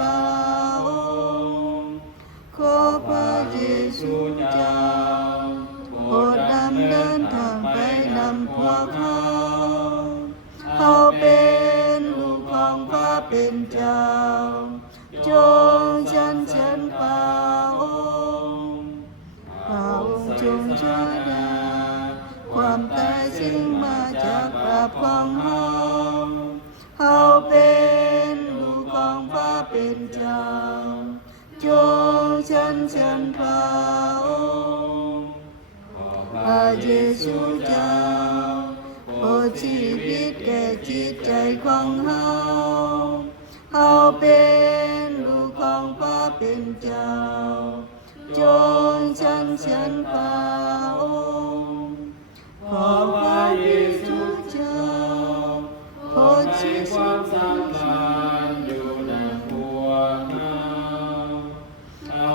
พระองค์ขอพระเยซูเจ้าโปรดดำเนินทางไปนำพวกเขาเป็นลูกของพระเป็นเจ้าจงสรรเสริญพระองค์พระองค์จงช่วยได้ความตายซึ่งมาจากบาปของเขาเป็นลูกของพระเป็นเจ้าจงสรรเสริญพระองค์พระเยซูเจ้าโปรดชีวิตแก่จิตใจของเขาเป็นลูกของพระเป็นเจ้าจงสรรเสริญพระองค์ขอพระเยซูเจ้าโปรดชี้ความสำคัญอยู่ในพวกเ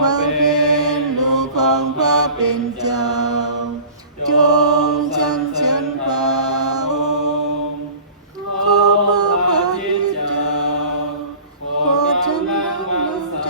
ขาเป็นลูกของพระเป็นเจ้าจงสรรเสริญพระองค์ขอพระจิตเจ้าโปรดชำระล้างใจ